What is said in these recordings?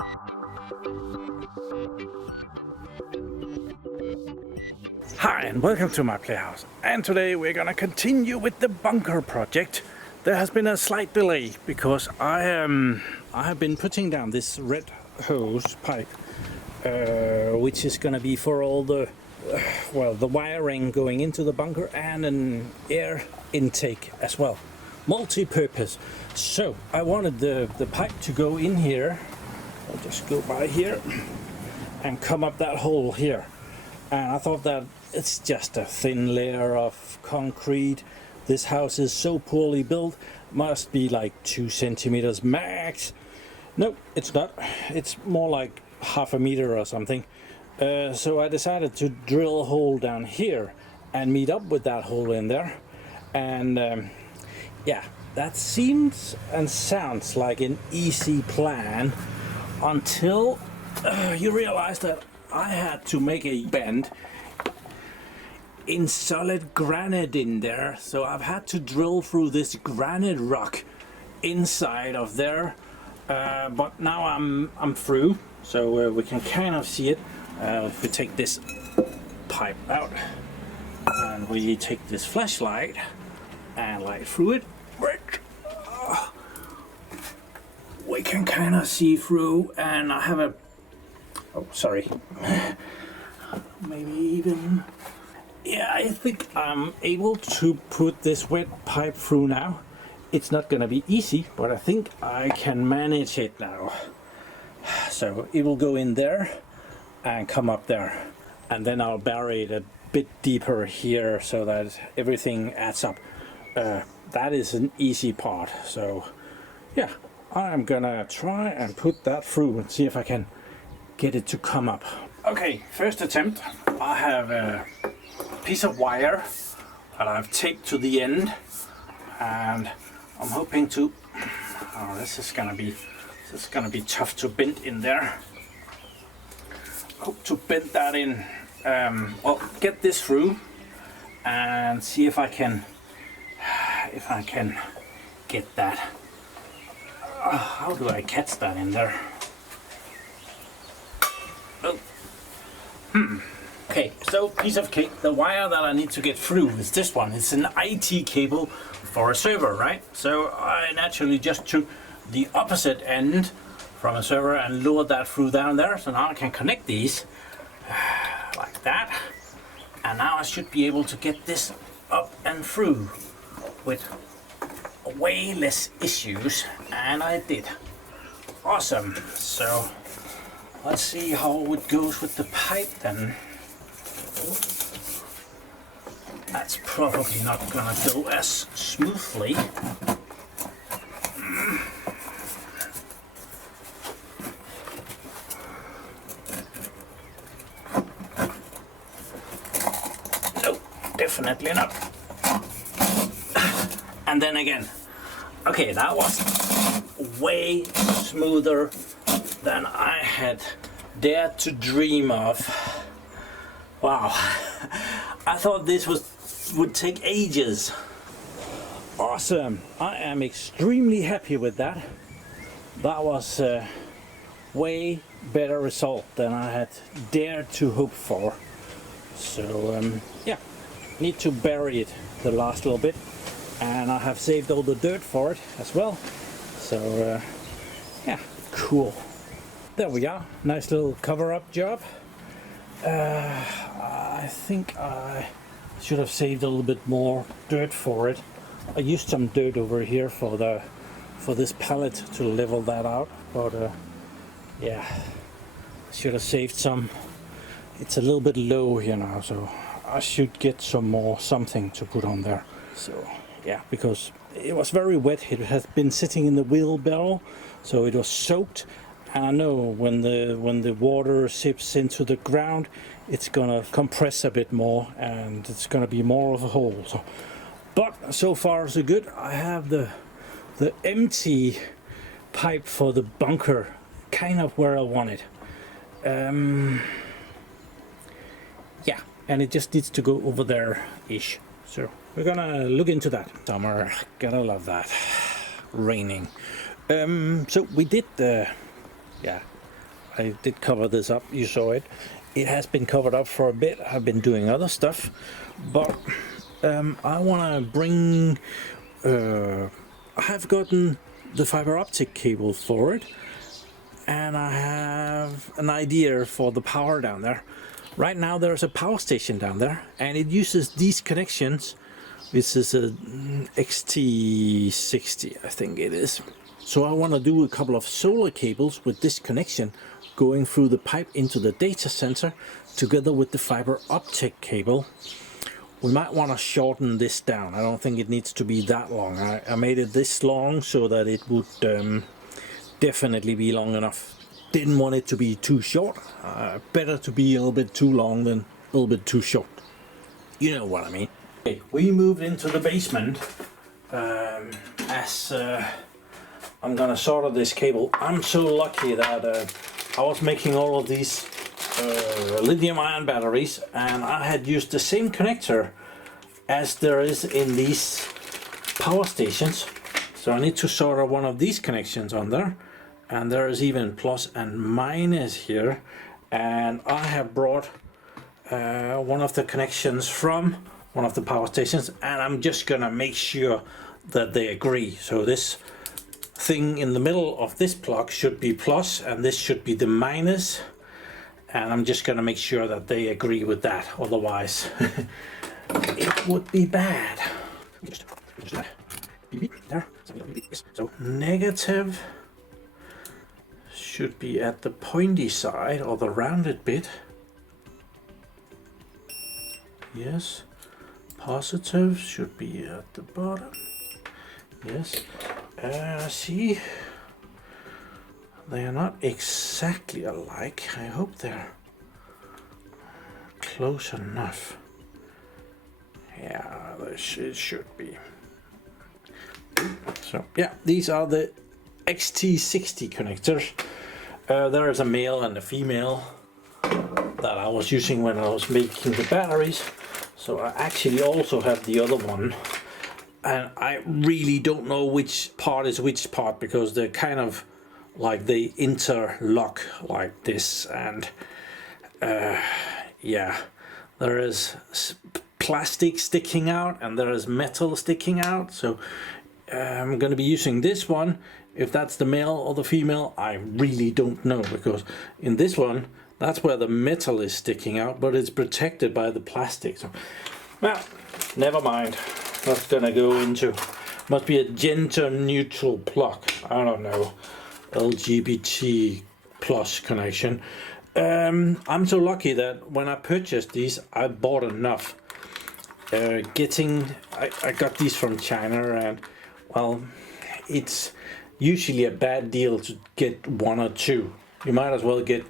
Hi and welcome to my playhouse, and today we're gonna continue with the bunker project. There has been a slight delay because I have been putting down this red hose pipe, which is gonna be for all the the wiring going into the bunker and an air intake as well, multi-purpose. So I wanted the pipe to go in here. I'll just go by here and come up that hole here. And I thought that it's just a thin layer of concrete. This house is so poorly built, must be like 2 centimeters max. No, it's not. It's more like half a meter or something. So I decided to drill a hole down here and meet up with that hole in there. And yeah, that seems and sounds like an easy plan until you realize that I had to make a bend in solid granite in there. So I've had to drill through this granite rock inside of there. But now I'm through, so we can kind of see it. If we take this pipe out and we take this flashlight and light through it, we can kind of see through. And I have a maybe even, yeah, I think I'm able to put this wet pipe through now. It's not gonna be easy, but I think I can manage it now. So it will go in there and come up there, and then I'll bury it a bit deeper here so that everything adds up. That is an easy part. So yeah, I'm gonna try and put that through and see if I can get it to come up. Okay, first attempt. I have a piece of wire that I've taped to the end, and I'm hoping to, this is gonna be tough to bend in there. Hope to bend that in, get this through and see if I can get that. How do I catch that in there? Okay, so piece of cake. The wire that I need to get through is this one. It's an IT cable for a server, right? So I naturally just took the opposite end from a server and lured that through down there. So now I can connect these like that. And now I should be able to get this up and through with way less issues. And I did. Awesome. So let's see how it goes with the pipe then. That's probably not gonna go as smoothly. No, definitely not. And then again. Okay, that was way smoother than I had dared to dream of. Wow, I thought this would take ages. Awesome, I am extremely happy with that. That was a way better result than I had dared to hope for. So yeah, need to bury it the last little bit, and I have saved all the dirt for it as well. So yeah, cool. There we are, nice little cover-up job. I think I should have saved a little bit more dirt for it. I used some dirt over here for this pallet to level that out, but yeah, should have saved some. It's a little bit low here now, so I should get something to put on there. So yeah, because it was very wet. It has been sitting in the wheelbarrow, so it was soaked. And I know when the water seeps into the ground, it's gonna compress a bit more, and it's gonna be more of a hole. So, but so far so good. I have the empty pipe for the bunker kind of where I want it. Yeah, and it just needs to go over there ish. So we're gonna look into that. Summer, gotta love that. Raining. So we did I did cover this up, you saw it. It has been covered up for a bit. I've been doing other stuff, but I want to bring, I have gotten the fiber optic cable for it, and I have an idea for the power down there. Right now there's a power station down there, and it uses these connections. This is a XT60, I think it is. So I want to do a couple of solar cables with this connection going through the pipe into the data center together with the fiber optic cable. We might want to shorten this down. I don't think it needs to be that long. I made it this long so that it would definitely be long enough. Didn't want it to be too short. Better to be a little bit too long than a little bit too short. You know what I mean. Okay, we moved into the basement as I'm gonna solder this cable. I'm so lucky that I was making all of these lithium-ion batteries, and I had used the same connector as there is in these power stations. So I need to solder one of these connections on there, and there is even plus and minus here. And I have brought one of the connections from one of the power stations, and I'm just gonna make sure that they agree. So this thing in the middle of this plug should be plus, and this should be the minus, and I'm just gonna make sure that they agree with that, otherwise it would be bad. So negative should be at the pointy side, or the rounded bit. Yes. Positive should be at the bottom. Yes. See, they are not exactly alike. I hope they're close enough. Yeah, it should be. So yeah, these are the XT60 connectors. There is a male and a female that I was using when I was making the batteries. So I actually also have the other one, and I really don't know which part is which part, because they're kind of like they interlock like this, and yeah, there is plastic sticking out and there is metal sticking out. So I'm going to be using this one. If that's the male or the female, I really don't know, because in this one, that's where the metal is sticking out, but it's protected by the plastic. So, well, never mind. That's gonna go into, must be a gender neutral plug. I don't know, LGBT plus connection. I'm so lucky that when I purchased these, I bought enough. I got these from China, and well, it's usually a bad deal to get one or two. You might as well get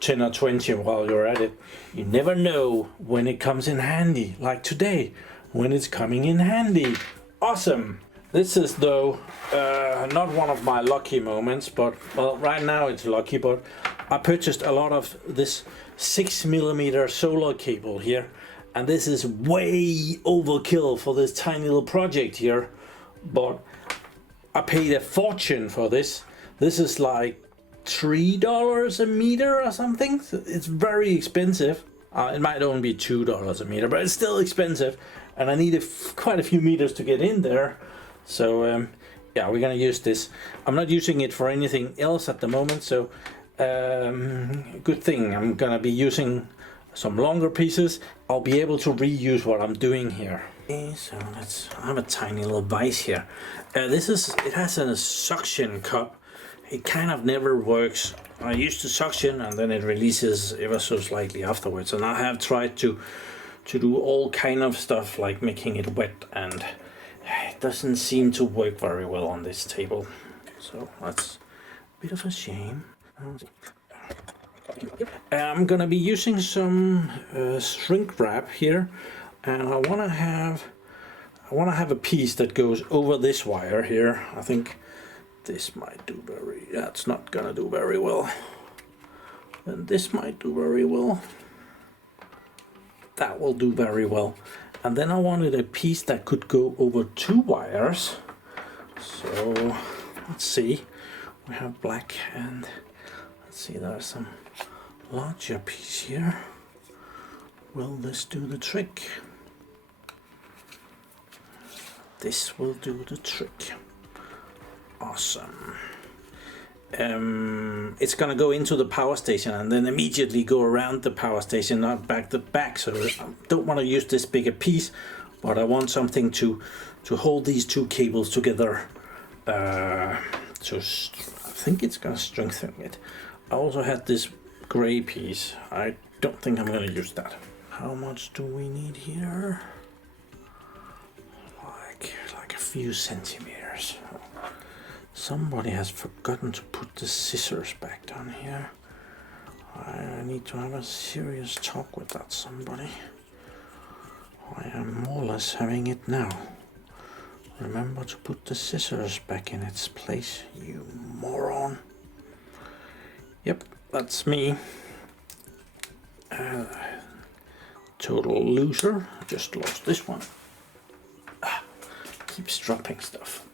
10 or 20 while you're at it. You never know when it comes in handy, like today, when it's coming in handy. Awesome! This is though not one of my lucky moments, but well, right now it's lucky, but I purchased a lot of this 6mm solar cable here, and this is way overkill for this tiny little project here, but I paid a fortune for this. This is like $3 a meter or something. It's very expensive. It might only be $2 a meter, but it's still expensive, and I needed quite a few meters to get in there. So yeah, we're gonna use this. I'm not using it for anything else at the moment, so good thing. I'm gonna be using some longer pieces. I'll be able to reuse what I'm doing here. Okay, so I have a tiny little vise here. It has a suction cup. It kind of never works. I used to suction and then it releases ever so slightly afterwards. And I have tried to do all kind of stuff like making it wet, and it doesn't seem to work very well on this table. So that's a bit of a shame. I'm gonna be using some shrink wrap here, and I wanna have a piece that goes over this wire here. I think this might do it's not gonna do very well. And this might do very well. That will do very well. And then I wanted a piece that could go over two wires. So let's see. We have black, and let's see, there's some larger piece here. Will this do the trick? This will do the trick. Awesome. It's gonna go into the power station and then immediately go around the power station, not back to back. So I don't want to use this bigger piece, but I want something to hold these two cables together. I think it's gonna strengthen it. I also had this gray piece. I don't think I'm gonna use that. How much do we need here? Like a few centimeters. Somebody has forgotten to put the scissors back down here. I need to have a serious talk with that somebody. I am more or less having it now. Remember to put the scissors back in its place, you moron. Yep, that's me. Total loser. Just lost this one. Keeps dropping stuff.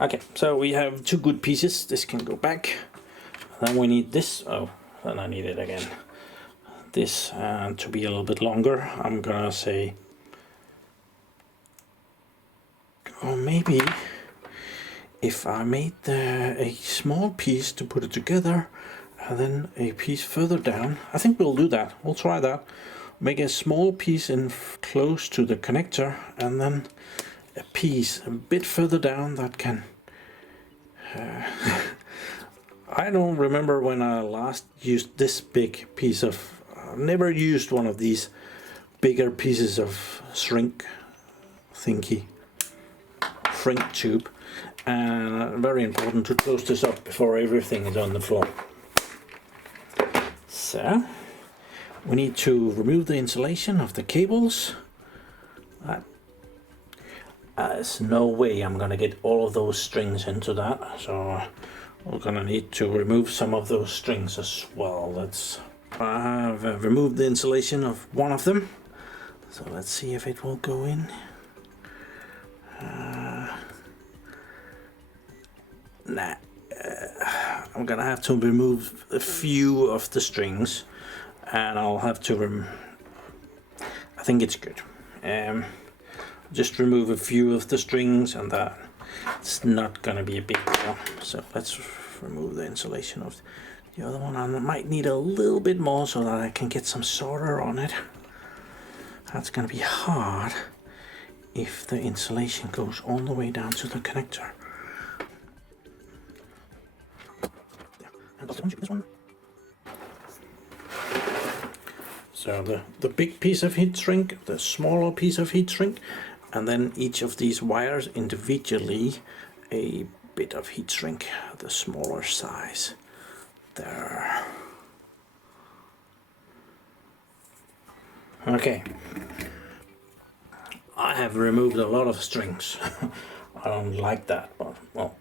Okay, so we have two good pieces. This can go back. Then we need this. Oh, then I need it again. This to be a little bit longer. I'm gonna say, or maybe if I made a small piece to put it together, and then a piece further down. I think we'll do that. We'll try that. Make a small piece in close to the connector, and then a piece a bit further down that can I don't remember when I last used this big piece of I've never used one of these bigger pieces of shrink tube, and very important to close this up before everything is on the floor. So we need to remove the insulation of the cables. There's no way I'm gonna get all of those strings into that, so we're gonna need to remove some of those strings as well. I have removed the insulation of one of them, so let's see if it will go in. I'm gonna have to remove a few of the strings, and I'll have to I think it's good. Just remove a few of the strings, and that it's not gonna be a big deal. So let's remove the insulation of the other one. I might need a little bit more so that I can get some solder on it. That's gonna be hard if the insulation goes all the way down to the connector. This one. So the big piece of heat shrink, the smaller piece of heat shrink, and then each of these wires individually a bit of heat shrink, the smaller size. There. Okay. I have removed a lot of strings. I don't like that, but well,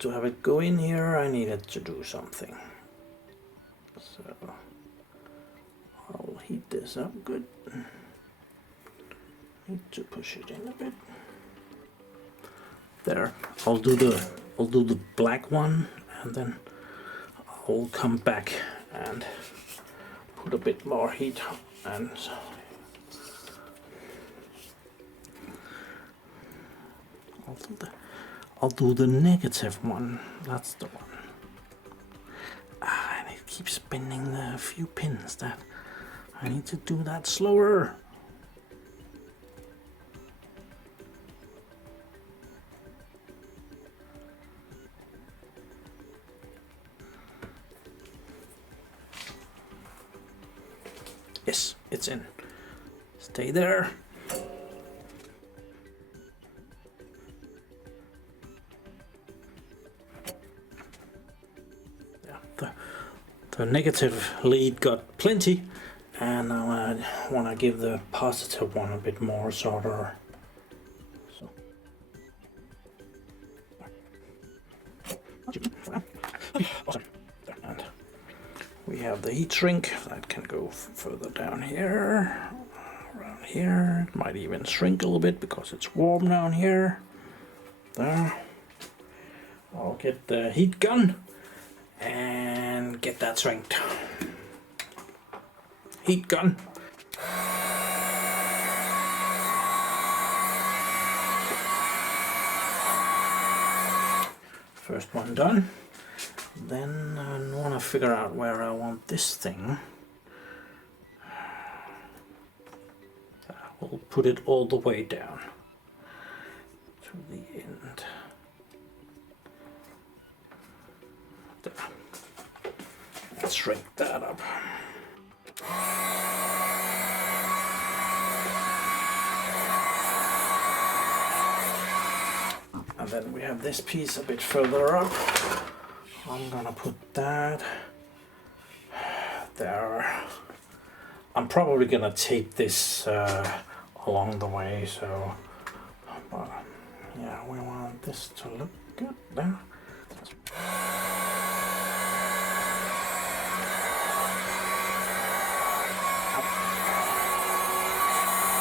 to have it go in here I needed to do something. So I'll heat this up good. Need to push it in a bit. There. I'll do the black one, and then I'll come back and put a bit more heat, and I'll do the negative one. That's the one. And it keeps spinning the few pins. That I need to do that slower. Yes, it's in. Stay there. Yeah, the negative lead got plenty, and now I want to give the positive one a bit more solder. So. Awesome. And we have the heat shrink that can go further down here, around here. It might even shrink a little bit because it's warm down here. There. I'll get the heat gun and get that strength. Heat gun. First one done. Then I want to figure out where I want this thing. We'll put it all the way down to the end. There. Let's shrink that up. And then we have this piece a bit further up. I'm gonna put that there. I'm probably gonna tape this along the way, so but yeah, we want this to look good there.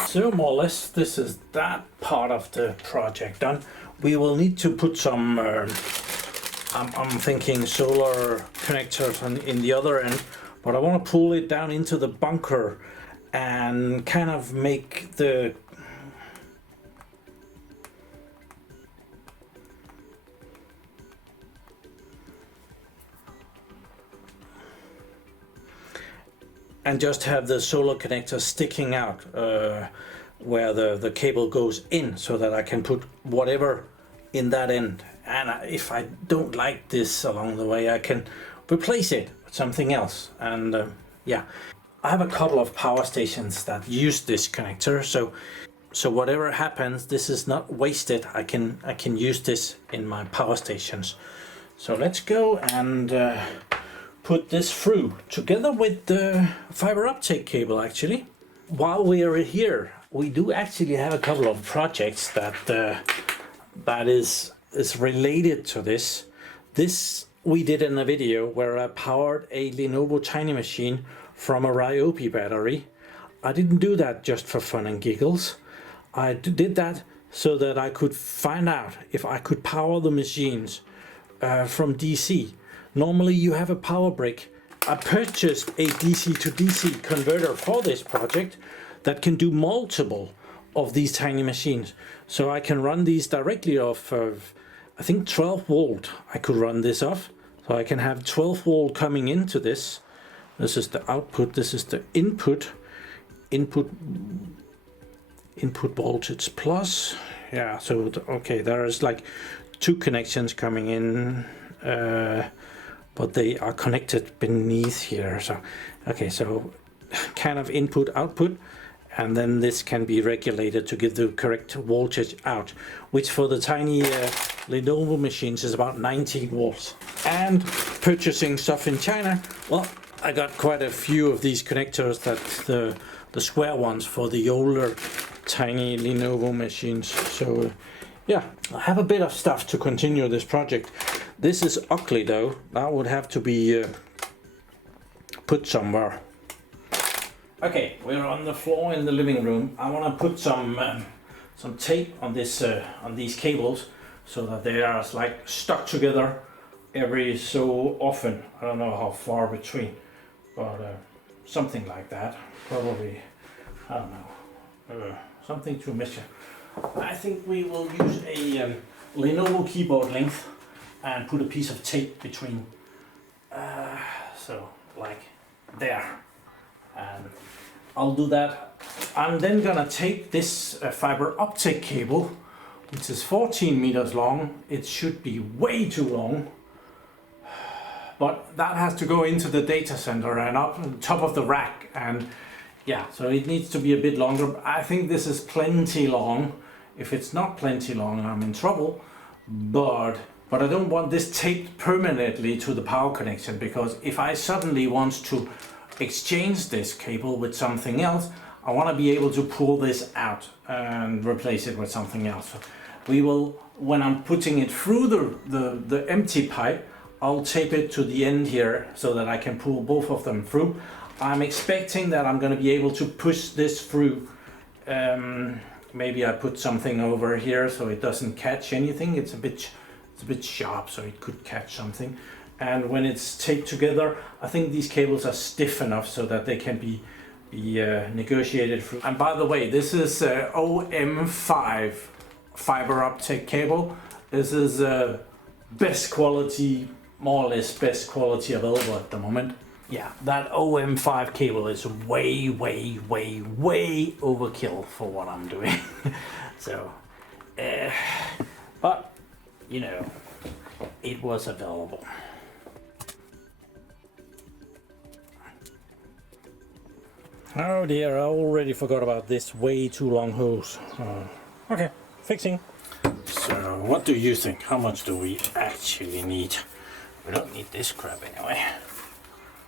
So more or less this is that part of the project done. We will need to put some I'm thinking solar connectors in the other end, but I want to pull it down into the bunker and kind of make the and just have the solar connector sticking out where the cable goes in, so that I can put whatever in that end. And if I don't like this along the way, I can replace it with something else. And yeah, I have a couple of power stations that use this connector, so whatever happens, this is not wasted. I can use this in my power stations. So let's go and put this through together with the fiber optic cable. Actually, while we are here, we do actually have a couple of projects that is related to this. This we did in a video where I powered a Lenovo Tiny Machine from a Ryobi battery. I didn't do that just for fun and giggles. I did that so that I could find out if I could power the machines from DC. Normally you have a power brick. I purchased a DC to DC converter for this project that can do multiple of these tiny machines. So I can run these directly off of, I think 12 volt I could run this off. So I can have 12 volt coming into this. This is the output, this is the input voltage plus. Yeah, so okay, there is like two connections coming in, but they are connected beneath here. So okay, so kind of input output, and then this can be regulated to give the correct voltage out, which for the tiny Lenovo machines is about 19 volts. And purchasing stuff in China, well, I got quite a few of these connectors, that the square ones for the older tiny Lenovo machines. So yeah, I have a bit of stuff to continue this project. This is ugly though, that would have to be put somewhere. Okay, we're on the floor in the living room. I want to put some tape on this on these cables, so that they are like stuck together every so often. I don't know how far between, but something like that. Probably, I don't know, something to measure. I think we will use a Lenovo keyboard length and put a piece of tape between, so like there, and I'll do that. I'm then gonna take this fiber optic cable, which is 14 meters long. It should be way too long, but that has to go into the data center and up on top of the rack, and yeah, so it needs to be a bit longer. I think this is plenty long. If it's not plenty long, I'm in trouble, but I don't want this taped permanently to the power connection, because if I suddenly want to exchange this cable with something else, I want to be able to pull this out and replace it with something else. So we will, when I'm putting it through the empty pipe, I'll tape it to the end here so that I can pull both of them through. I'm expecting that I'm going to be able to push this through. Maybe I put something over here so it doesn't catch anything. It's a bit sharp, so it could catch something. and when it's taped together, I think these cables are stiff enough so that they can be negotiated through. And by the way, this is OM5 fiber optic cable. This is best quality, more or less best quality available at the moment. Yeah, that OM5 cable is way overkill for what I'm doing. So, but you know, it was available. Oh dear, I already forgot about this way too long hose. Okay, fixing. So, what do you think? How much do we actually need? We don't need this crap anyway.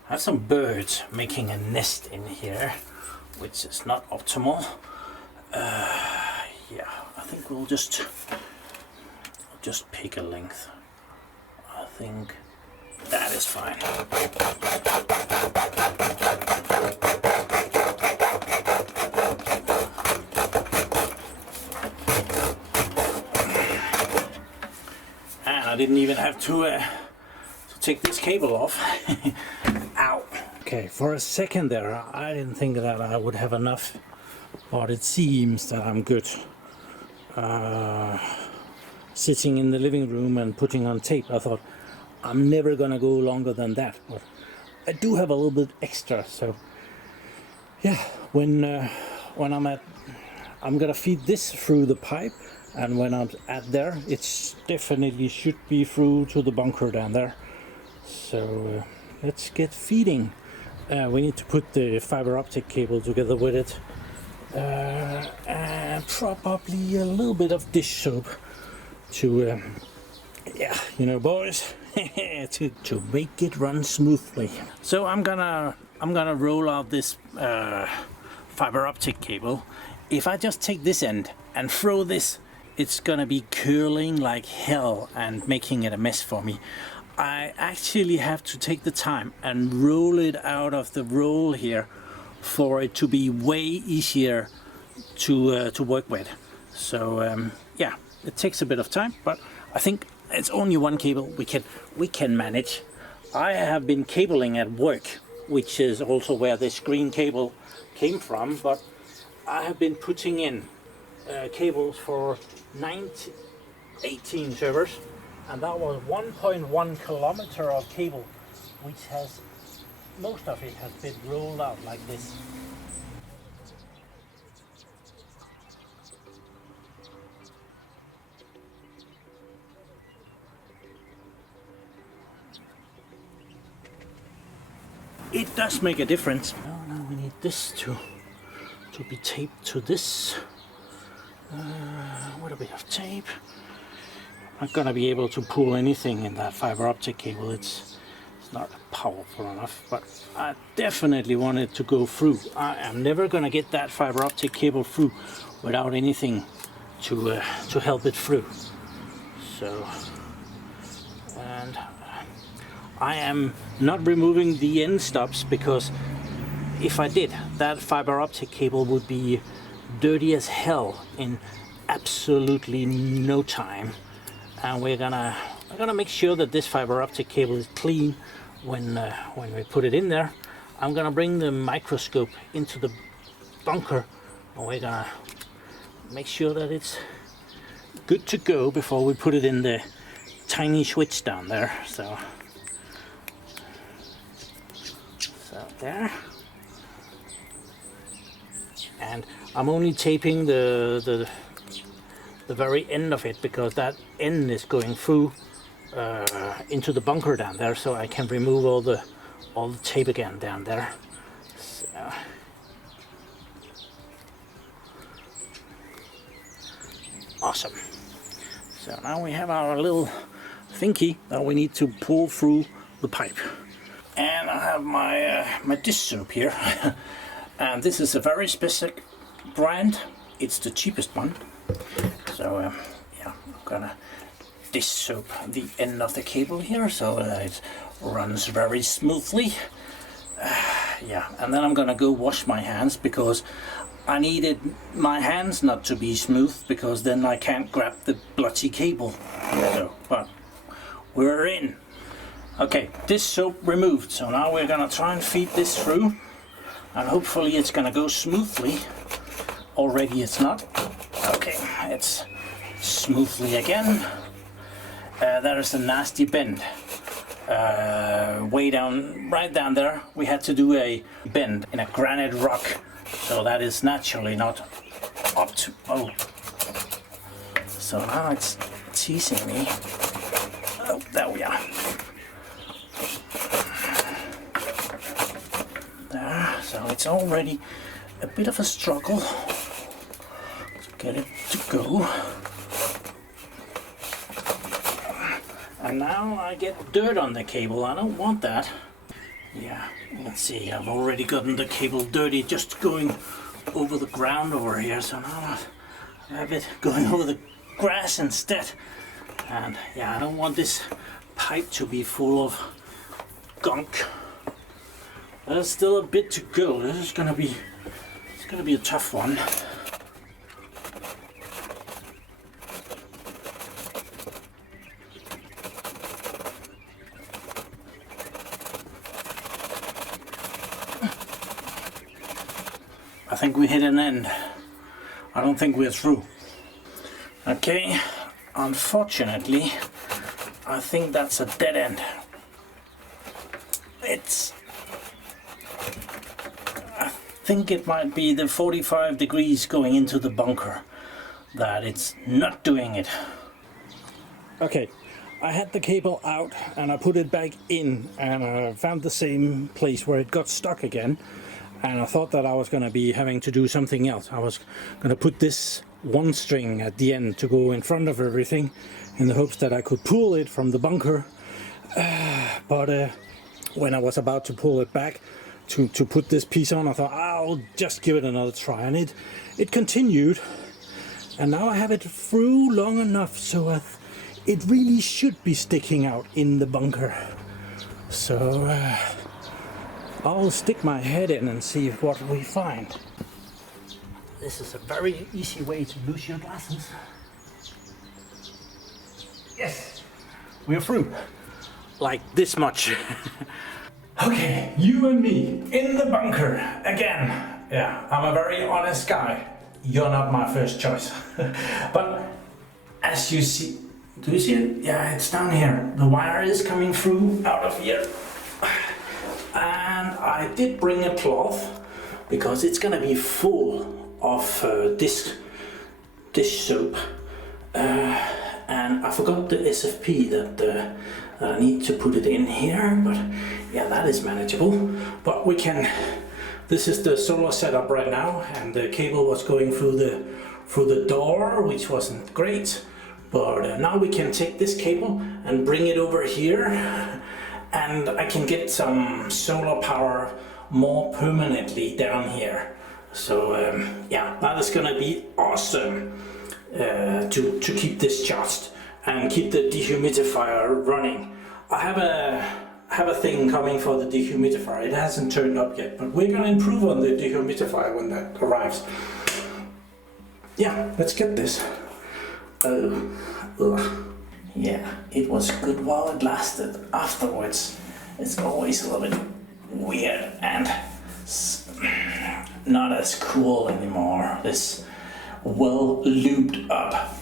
I have some birds making a nest in here, which is not optimal. Yeah, I think we'll just pick a length. I think that is fine. And I didn't even have to take this cable off. Ow. Okay, for a second there, I didn't think that I would have enough, but it seems that I'm good. Sitting in the living room and putting on tape, I thought I'm never gonna go longer than that, but I do have a little bit extra. So yeah, when I'm gonna feed this through the pipe, and when I'm at there, it's definitely should be through to the bunker down there. So let's get feeding. We need to put the fiber optic cable together with it, and probably a little bit of dish soap to, yeah, you know, boys, to make it run smoothly. So I'm gonna roll out this fiber optic cable. If I just take this end and throw this, it's gonna be curling like hell and making it a mess for me. I actually have to take the time and roll it out of the roll here for it to be way easier to work with. So yeah, it takes a bit of time, but I think it's only one cable we can manage. I have been cabling at work, which is also where this green cable came from, but I have been putting in cables for 18 servers, and that was 1.1 kilometer of cable, which has, most of it has been rolled out like this. It does make a difference. Now we need this to be taped to this. What a bit of tape. I'm not gonna be able to pull anything in that fiber optic cable. It's not powerful enough, but I definitely want it to go through. I am never gonna get that fiber optic cable through without anything to help it through. So, and I am not removing the end stops, because if I did, that fiber optic cable would be dirty as hell in absolutely no time. And we're gonna make sure that this fiber optic cable is clean when we put it in there. I'm gonna bring the microscope into the bunker, and we're gonna make sure that it's good to go before we put it in the tiny switch down there. So there. And I'm only taping the very end of it, because that end is going through into the bunker down there, so I can remove all the tape again down there. So, awesome. So now we have our little thingy that we need to pull through the pipe. And I have my dish soap here. And this is a very specific brand. It's the cheapest one. So yeah, I'm gonna dish soap the end of the cable here so that it runs very smoothly. Yeah, and then I'm gonna go wash my hands, because I needed my hands not to be smooth, because then I can't grab the bloody cable. So, but we're in. Okay, this soap removed, so now we're gonna try and feed this through, and hopefully it's gonna go smoothly. Already it's not. Okay, it's smoothly again. There is a nasty bend. Way down, right down there, we had to do a bend in a granite rock, so that is naturally not up to. Oh, so now it's teasing me. Oh, there we are. There, so it's already a bit of a struggle to get it to go. And now I get dirt on the cable. I don't want that. Yeah, let's see, I've already gotten the cable dirty just going over the ground over here, so now I have it going over the grass instead. And yeah, I don't want this pipe to be full of gunk. There's still a bit to go. This is gonna be, it's gonna be a tough one. I think we hit an end. I don't think we're through. Okay, unfortunately, I think that's a dead end. I think it might be the 45 degrees going into the bunker that it's not doing it. Okay, I had the cable out and I put it back in, and I found the same place where it got stuck again. And I thought that I was going to be having to do something else. I was going to put this one string at the end to go in front of everything in the hopes that I could pull it from the bunker. But when I was about to pull it back to put this piece on, I thought I'll just give it another try. And it continued. And now I have it through long enough so it really should be sticking out in the bunker. So I'll stick my head in and see what we find. This is a very easy way to lose your glasses. Yes, we're through. Like this much. Okay, you and me in the bunker again. Yeah, I'm a very honest guy. You're not my first choice. But as you see, do you see it? Yeah, it's down here. The wire is coming through out of here. And I did bring a cloth because it's gonna be full of dish soap, and I forgot the SFP that I need to put it in here, but yeah, that is manageable. But we can. This is the solar setup right now, and the cable was going through the door, which wasn't great. But now we can take this cable and bring it over here. And I can get some solar power more permanently down here. So yeah, that is gonna be awesome to keep this charged and keep the dehumidifier running. I have a thing coming for the dehumidifier. It hasn't turned up yet, but we're gonna improve on the dehumidifier when that arrives. Yeah, let's get this. Yeah, it was good while it lasted. Afterwards, it's always a little bit weird and not as cool anymore. This well looped up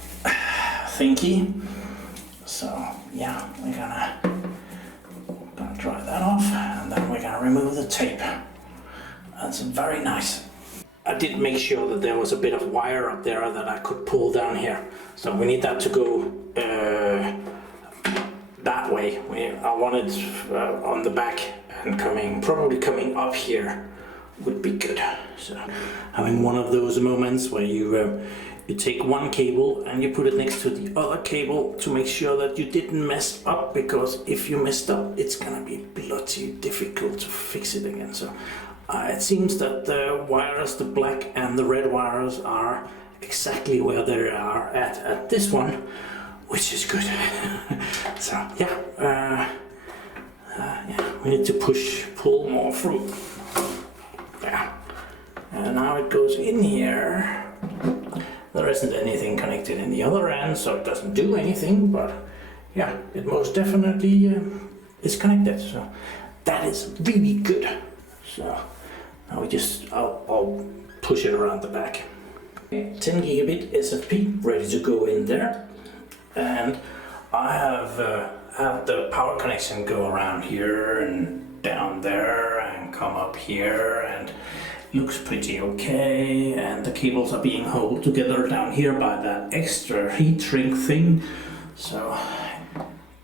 thingy. So yeah, we're gonna dry that off, and then we're gonna remove the tape. That's very nice. I did make sure that there was a bit of wire up there that I could pull down here. So we need that to go that way. I want it on the back and probably coming up here would be good. So having one of those moments where you take one cable and you put it next to the other cable to make sure that you didn't mess up, because if you messed up, it's gonna be bloody difficult to fix it again. So it seems that the wires, the black and the red wires, are exactly where they are at this one, which is good. So yeah, we need to pull more through. Yeah, and now it goes in here. There isn't anything connected in the other end, so it doesn't do anything, but yeah, it most definitely is connected. So that is really good. So now I'll push it around the back. 10 gigabit SFP ready to go in there, and I have had the power connection go around here and down there and come up here, and looks pretty okay, and the cables are being held together down here by that extra heat shrink thing. So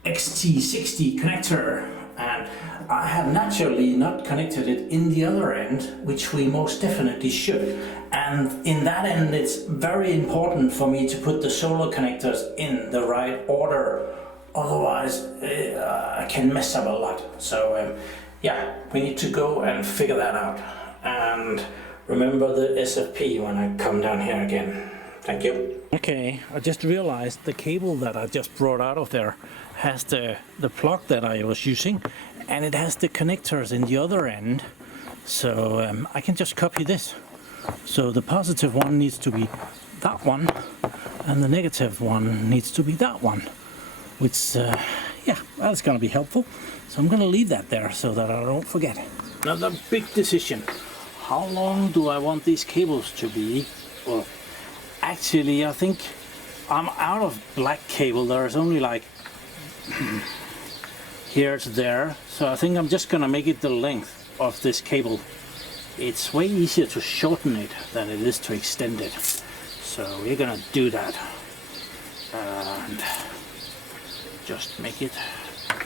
XT60 connector, and I have naturally not connected it in the other end, which we most definitely should. And in that end, it's very important for me to put the solar connectors in the right order, otherwise I can mess up a lot. So yeah, we need to go and figure that out. And remember the SFP when I come down here again. Thank you. Okay, I just realized the cable that I just brought out of there has the plug that I was using, and it has the connectors in the other end. So I can just copy this. So the positive one needs to be that one, and the negative one needs to be that one, which yeah, that's going to be helpful. So I'm going to leave that there so that I don't forget. Another big decision. How long do I want these cables to be? Well, actually, I think I'm out of black cable. There's only like here to there. So I think I'm just going to make it the length of this cable. It's way easier to shorten it than it is to extend it. So we're going to do that. And just make it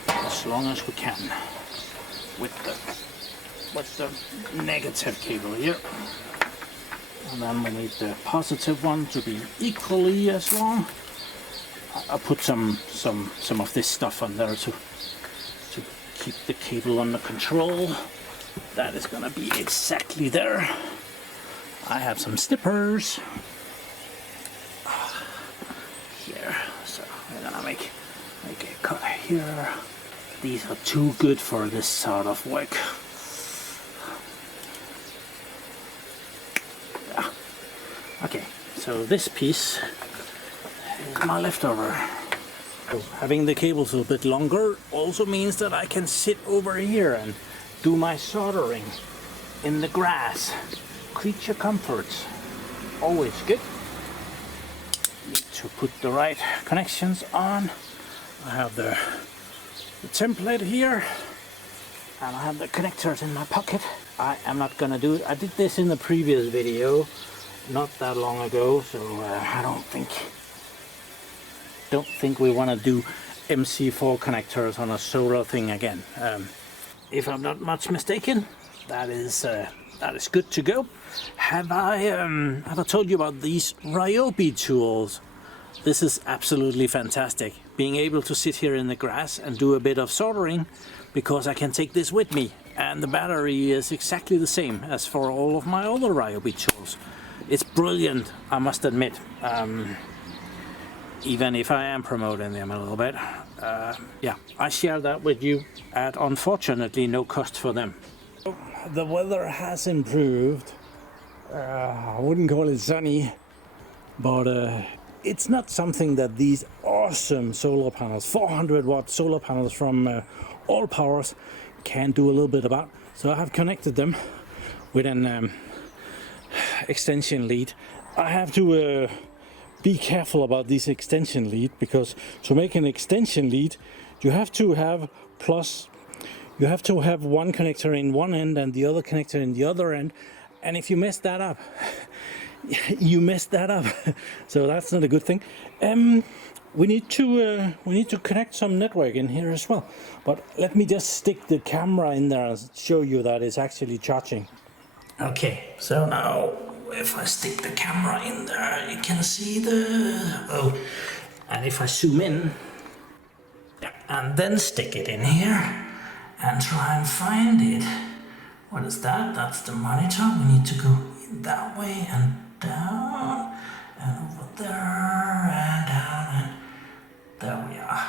as long as we can with the negative cable here, and then we need the positive one to be equally as long. I'll put some of this stuff on there to keep the cable under control. That is gonna be exactly there. I have some snippers here, so we're gonna make a cut here. These are too good for this sort of work. Yeah. Okay, so this piece is my leftover. So having the cables a bit longer also means that I can sit over here and do my soldering in the grass. Creature comforts, always good. Need to put the right connections on. I have the template here, and I have the connectors in my pocket. I am not gonna do it. I did this in the previous video not that long ago, so I don't think we want to do MC4 connectors on a solar thing again. If I'm not much mistaken, that is good to go. Have I told you about these Ryobi tools? This is absolutely fantastic, being able to sit here in the grass and do a bit of soldering, because I can take this with me, and the battery is exactly the same as for all of my other Ryobi tools. It's brilliant, I must admit, even if I am promoting them a little bit. Yeah, I share that with you at unfortunately no cost for them. The weather has improved. I wouldn't call it sunny, but it's not something that these awesome solar panels, 400 watt solar panels from All Powers, can do a little bit about. So I have connected them with an extension lead. I have to be careful about this extension lead, because to make an extension lead you have to have one connector in one end and the other connector in the other end, and if you mess that up you mess that up. So that's not a good thing. We need to connect some network in here as well, but let me just stick the camera in there and show you that it's actually charging. Okay, so now if I stick the camera in there, you can see and if I zoom in, yeah, and then stick it in here and try and find it. What is that? That's the monitor. We need to go that way and down and over there and down, and there we are.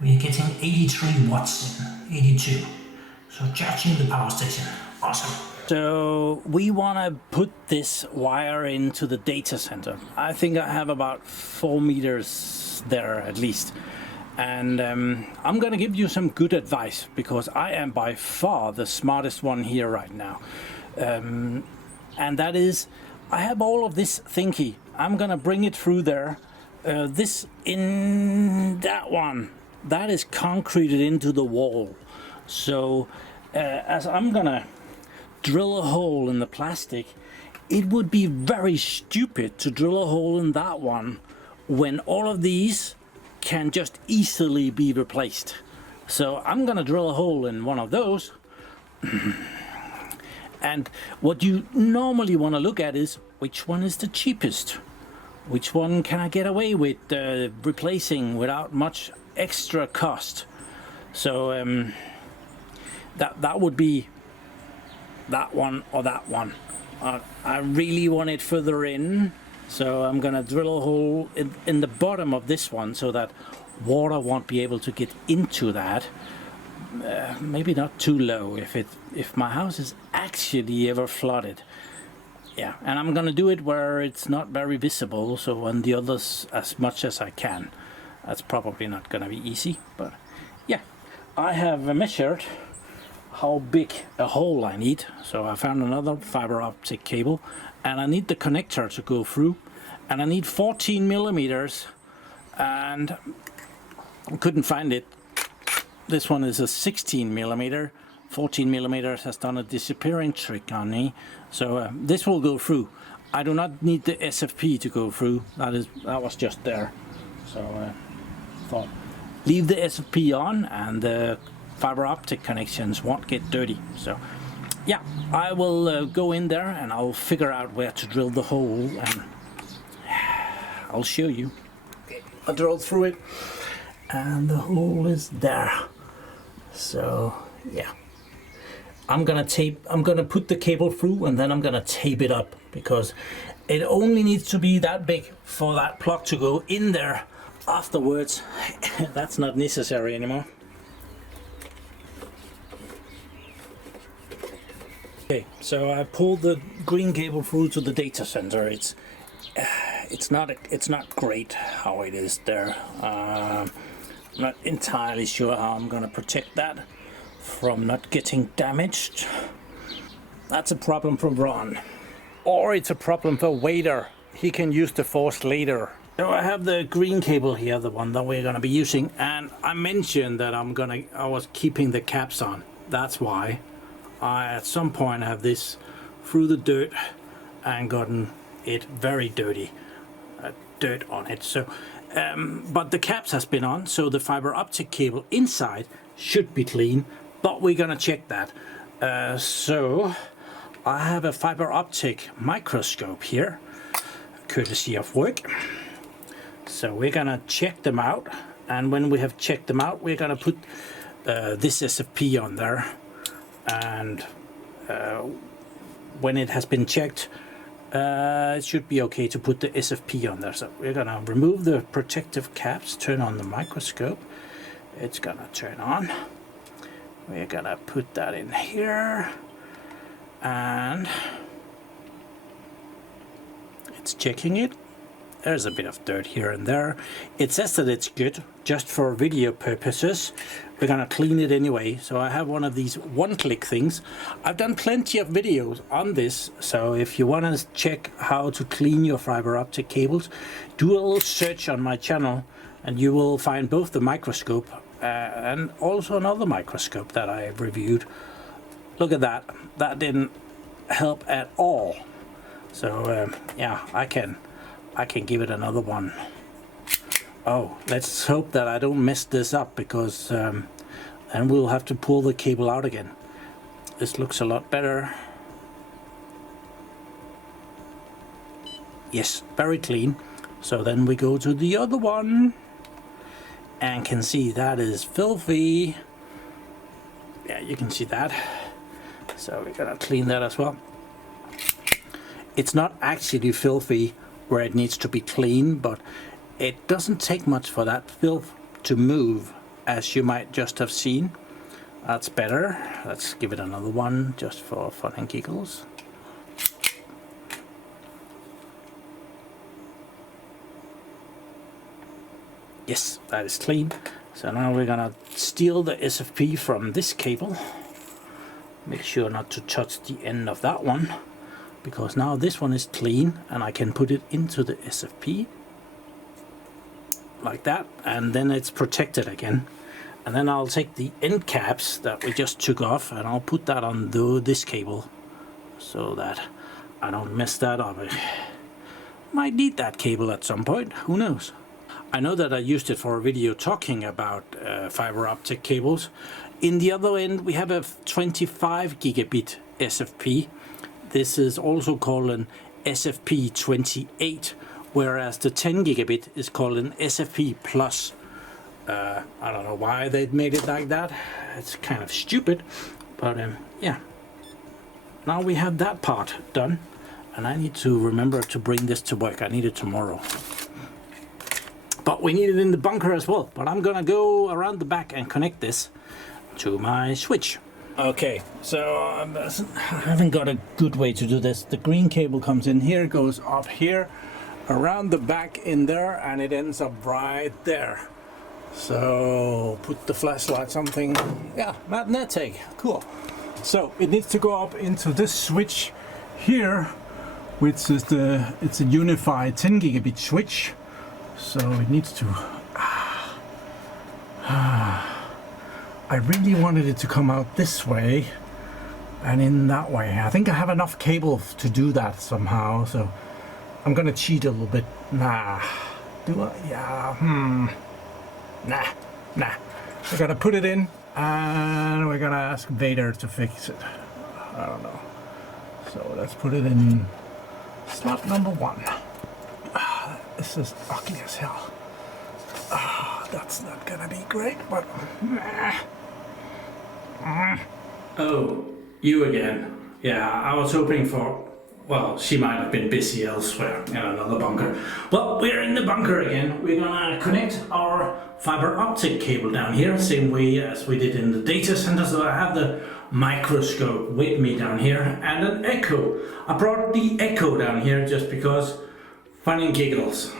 We're getting 83 watts in, 82. So charging the power station, awesome. So we want to put this wire into the data center. I think I have about 4 meters there at least. And I'm gonna give you some good advice, because I am by far the smartest one here right now. And that is, I have all of this thingy. I'm gonna bring it through there. This in that one, that is concreted into the wall. So as I'm gonna drill a hole in the plastic, it would be very stupid to drill a hole in that one when all of these can just easily be replaced. So I'm gonna drill a hole in one of those. And what you normally want to look at is, which one is the cheapest? Which one can I get away with replacing without much extra cost? So that would be that one or that one. I really want it further in, so I'm gonna drill a hole in the bottom of this one so that water won't be able to get into that. Maybe not too low if my house is actually ever flooded. Yeah, and I'm gonna do it where it's not very visible, so on the others as much as I can. That's probably not gonna be easy, but yeah. I have measured how big a hole I need, so I found another fiber optic cable, and I need the connector to go through, and I need 14 millimeters, and I couldn't find it. This one is a 16 millimeter. 14 millimeters has done a disappearing trick on me, so this will go through. I do not need the SFP to go through. That was just there. So thought leave the SFP on, and the fiber optic connections won't get dirty. So yeah, I will go in there and I'll figure out where to drill the hole, and I'll show you. I drilled through it, and the hole is there. So yeah, I'm gonna put the cable through, and then I'm gonna tape it up, because it only needs to be that big for that plug to go in there. Afterwards, that's not necessary anymore. Okay, so I pulled the green cable through to the data center. It's not great how it is there. I'm not entirely sure how I'm going to protect that from not getting damaged. That's a problem for Ron. Or it's a problem for Wader. He can use the force later. So I have the green cable here, the one that we're going to be using, and I mentioned that I was keeping the caps on. That's why I at some point have this through the dirt and gotten it very dirty, dirt on it. So but the caps has been on, so the fiber optic cable inside should be clean, but we're gonna check that. So I have a fiber optic microscope here, courtesy of work. So we're gonna check them out, and when we have checked them out, we're gonna put this SFP on there, and when it has been checked, it should be okay to put the SFP on there. So we're gonna remove the protective caps, turn on the microscope. It's gonna turn on. We're gonna put that in here, and it's checking it. There's a bit of dirt here and there. It says that it's good just for video purposes. We're gonna clean it anyway. So I have one of these one-click things. I've done plenty of videos on this, so if you want to check how to clean your fiber optic cables, do a little search on my channel, and you will find both the microscope and also another microscope that I reviewed. Look at that. That didn't help at all. So yeah, I can give it another one. Oh, let's hope that I don't mess this up, because then we'll have to pull the cable out again. This looks a lot better. Yes, very clean. So then we go to the other one and can see that is filthy. Yeah, you can see that. So we're gonna clean that as well. It's not actually filthy where it needs to be clean, but it doesn't take much for that filth to move, as you might just have seen. That's better. Let's give it another one just for fun and giggles. Yes, that is clean. So now we're gonna steal the SFP from this cable. Make sure not to touch the end of that one, because now this one is clean and I can put it into the SFP like that, and then it's protected again. And then I'll take the end caps that we just took off and I'll put that on this cable so that I don't mess that up. I might need that cable at some point, who knows. I know that I used it for a video talking about fiber optic cables. In the other end we have a 25 gigabit SFP. This is also called an SFP 28, whereas the 10 gigabit is called an SFP plus. I don't know why they made it like that. It's kind of stupid, but yeah. Now we have that part done, and I need to remember to bring this to work. I need it tomorrow. But we need it in the bunker as well. But I'm gonna go around the back and connect this to my switch. Okay, so I haven't got a good way to do this. The green cable comes in here, goes up here, around the back in there, and it ends up right there. So put the flashlight something, yeah, magnetic, cool. So it needs to go up into this switch here, which is it's a unified 10 gigabit switch. So it needs to I really wanted it to come out this way and in that way. I think I have enough cable to do that somehow, so I'm gonna cheat a little bit. Nah, do I? Yeah, Nah. We're gonna put it in and we're gonna ask Vader to fix it. I don't know. So let's put it in slot number 1. This is ugly as hell. That's not gonna be great, but Oh, you again. Yeah, I was hoping for, well, she might have been busy elsewhere in another bunker. Well, we're in the bunker again. We're gonna connect our fiber optic cable down here, same way as we did in the data center. So I have the microscope with me down here and an echo. I brought the echo down here just because fun and giggles.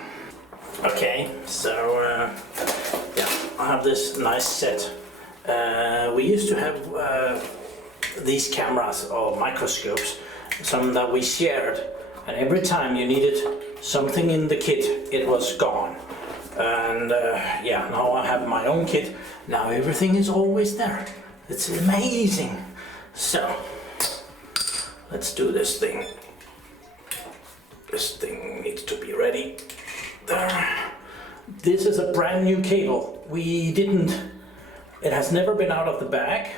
Okay, so yeah, I have this nice set. We used to have these cameras or microscopes, some that we shared, and every time you needed something in the kit, it was gone. And yeah, now I have my own kit. Now everything is always there. It's amazing. So let's do this thing. This thing needs to be ready. There. This is a brand new cable. It has never been out of the bag.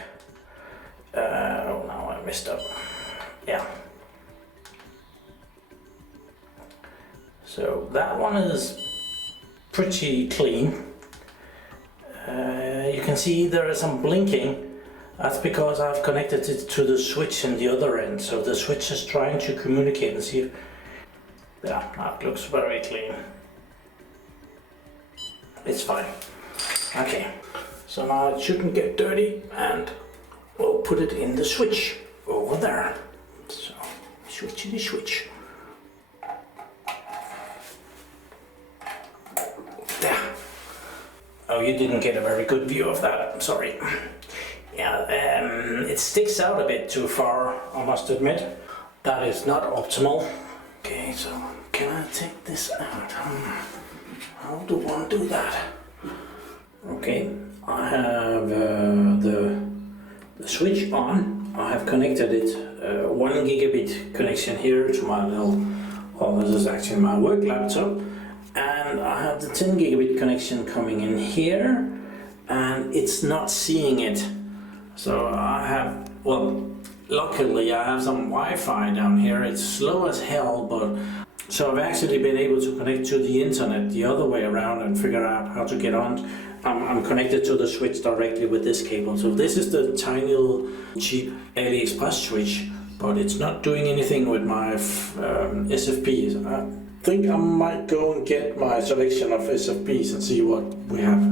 Oh, now I messed up. Yeah. So that one is pretty clean. You can see there is some blinking. That's because I've connected it to the switch in the other end. So the switch is trying to communicate and see if... Yeah, that looks very clean. It's fine. Okay, so now it shouldn't get dirty, and we'll put it in the switch over there. So, switchity switch. There. Oh, you didn't get a very good view of that, I'm sorry. Yeah, it sticks out a bit too far, I must admit. That is not optimal. Okay, so can I take this out? How do one do that? Okay, I have the switch on. I have connected it 1 gigabit connection here to my little, well, this is actually my work laptop, and I have the 10 gigabit connection coming in here, and it's not seeing it. So I have, well, luckily I have some Wi-Fi down here. It's slow as hell, but so I've actually been able to connect to the internet the other way around and figure out how to get on. I'm connected to the switch directly with this cable. So this is the tiny little cheap AliExpress switch, but it's not doing anything with my SFPs. I think I might go and get my selection of SFPs and see what we have.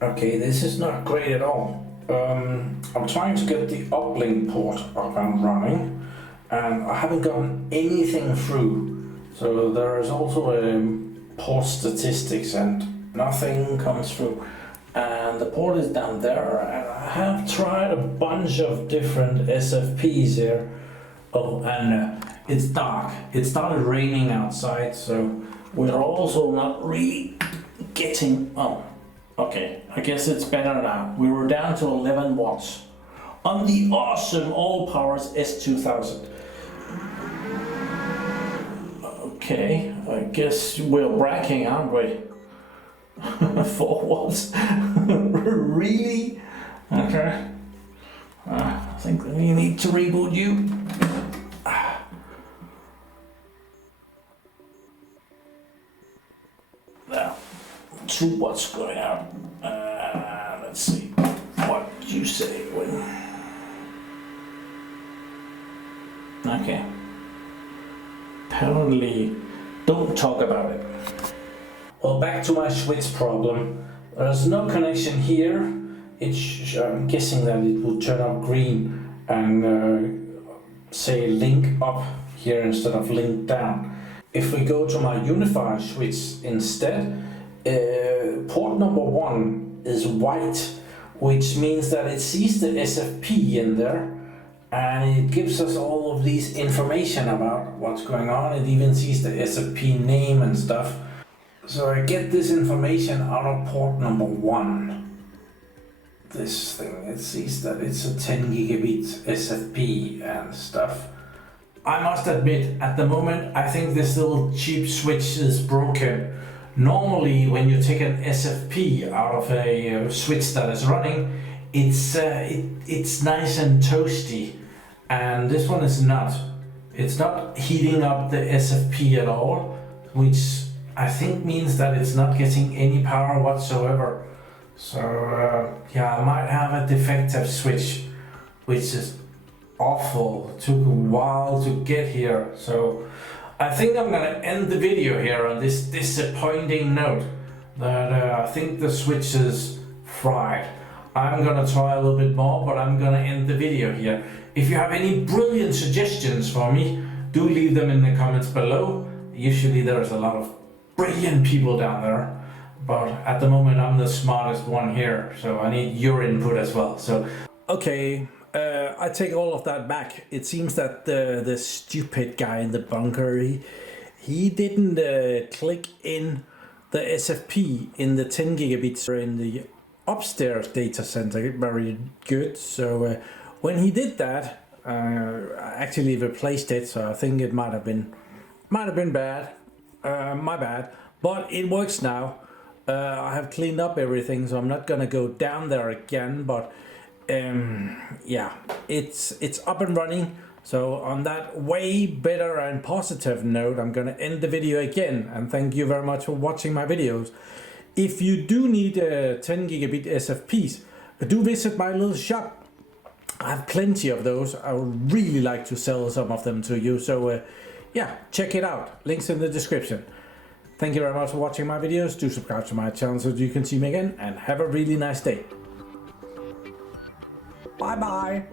Okay, this is not great at all. I'm trying to get the uplink port up and running, and I haven't gotten anything through. So there is also port statistics and nothing comes through. and the port is down there, and I have tried a bunch of different SFPs here. Oh, and it's dark. It started raining outside, so we're also not really getting... Oh, okay, I guess it's better now. We were down to 11 watts on the awesome All Powers S2000. Okay, I guess we're bragging, aren't we? 4 watts? Really? Okay. I think we need to reboot you. Now, 2 watts going out. Let's see what you say when. Okay. Apparently, don't talk about it. Well, back to my switch problem. There's no connection here. I'm guessing that it will turn up green and say link up here instead of link down. If we go to my unifier switch instead, port number 1 is white, which means that it sees the SFP in there, and it gives us all of these information about what's going on. It even sees the SFP name and stuff. So I get this information out of port number 1. This thing, it sees that it's a 10 gigabit SFP and stuff. I must admit, at the moment, I think this little cheap switch is broken. Normally, when you take an SFP out of a switch that is running, it's nice and toasty, and this one is not. It's not heating up the SFP at all, which I think means that it's not getting any power whatsoever. So yeah, I might have a defective switch, which is awful. It took a while to get here, so I think I'm gonna end the video here on this disappointing note that I think the switch is fried. I'm gonna try a little bit more, but I'm gonna end the video here. If you have any brilliant suggestions for me, do leave them in the comments below. Usually there's a lot of brilliant people down there, but at the moment I'm the smartest one here, so I need your input as well. So okay, I take all of that back. It seems that the stupid guy in the bunker, he didn't click in the SFP in the 10 gigabits in the upstairs data center very good. So when he did that, I actually replaced it. So I think it might have been bad, my bad. But it works now. I have cleaned up everything, so I'm not gonna go down there again. But yeah, it's up and running. So on that way better and positive note, I'm gonna end the video again, and thank you very much for watching my videos. If you do need 10 gigabit SFPs, do visit my little shop. I have plenty of those. I would really like to sell some of them to you. So yeah, check it out. Links in the description. Thank you very much for watching my videos. Do subscribe to my channel so you can see me again, and have a really nice day. Bye bye.